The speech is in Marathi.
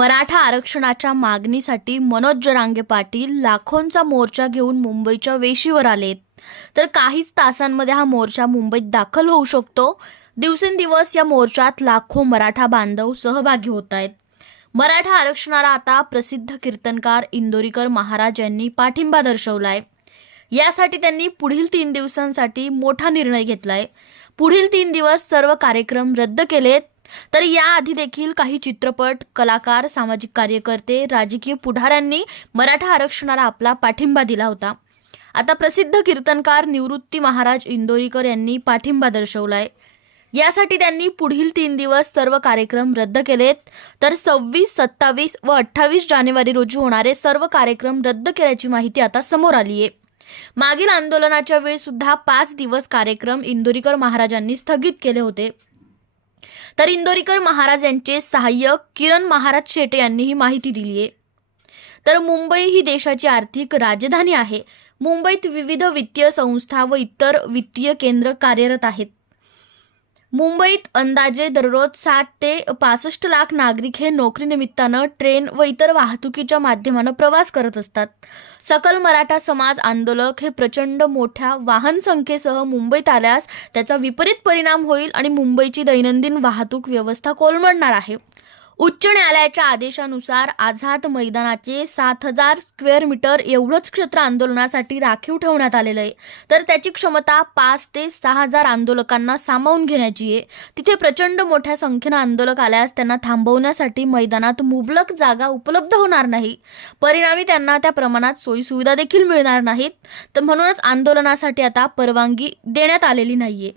मराठा आरक्षणाच्या मागणीसाठी मनोज जरांगे पाटील लाखोंचा मोर्चा घेऊन मुंबईच्या वेशीवर आलेत. तर काहीच तासांमध्ये हा मोर्चा मुंबईत दाखल होऊ शकतो. दिवसेंदिवस या मोर्चात लाखो मराठा बांधव सहभागी होत आहेत. मराठा आरक्षणाला आता प्रसिद्ध कीर्तनकार इंदोरीकर महाराज यांनी पाठिंबा दर्शवलाय. यासाठी त्यांनी पुढील तीन दिवसांसाठी मोठा निर्णय घेतलाय. पुढील तीन दिवस सर्व कार्यक्रम रद्द केलेत. तर याआधी देखील काही चित्रपट कलाकार सामाजिक कार्यकर्ते राजकीय पुढाऱ्यांनी मराठा आरक्षणाला आपला पाठिंबा दिला होता. आता प्रसिद्ध कीर्तनकार निवृत्ती महाराज इंदोरीकर यांनी पाठिंबा दर्शवलाय. यासाठी त्यांनी पुढील तीन दिवस सर्व कार्यक्रम रद्द केलेत. तर सव्वीस सत्तावीस व अठ्ठावीस जानेवारी रोजी होणारे सर्व कार्यक्रम रद्द केल्याची माहिती आता समोर आली आहे मागील आंदोलनाच्या वेळी सुद्धा पाच दिवस कार्यक्रम इंदोरीकर महाराजांनी स्थगित केले होते. तर इंदोरीकर महाराज यांचे सहाय्यक किरण महाराज शेटे यांनी ही माहिती दिली आहे. तर मुंबई ही देशाची आर्थिक राजधानी आहे. मुंबईत विविध वित्तीय संस्था व इतर वित्तीय केंद्र कार्यरत आहेत. मुंबईत अंदाजे दररोज साठ ते पासष्ट लाख नागरिक हे नोकरीनिमित्तानं ट्रेन व इतर वाहतुकीच्या माध्यमानं प्रवास करत असतात. सकल मराठा समाज आंदोलक हे प्रचंड मोठ्या वाहन संख्येसह मुंबईत आल्यास त्याचा विपरीत परिणाम होईल आणि मुंबईची दैनंदिन वाहतूक व्यवस्था कोलमडणार आहे. उच्च न्यायालयाच्या आदेशानुसार आझाद मैदानाचे सात हजार स्क्वेअर मीटर एवढंच क्षेत्र आंदोलनासाठी राखीव ठेवण्यात आलेलं आहे. तर त्याची क्षमता पाच ते सहा हजार आंदोलकांना सामावून घेण्याची आहे. तिथे प्रचंड मोठ्या संख्येनं आंदोलक आल्यास त्यांना थांबवण्यासाठी मैदानात मुबलक जागा उपलब्ध होणार नाही. परिणामी त्यांना त्या प्रमाणात सोयीसुविधा देखील मिळणार नाहीत. तर म्हणूनच आंदोलनासाठी आता परवानगी देण्यात आलेली नाहीये.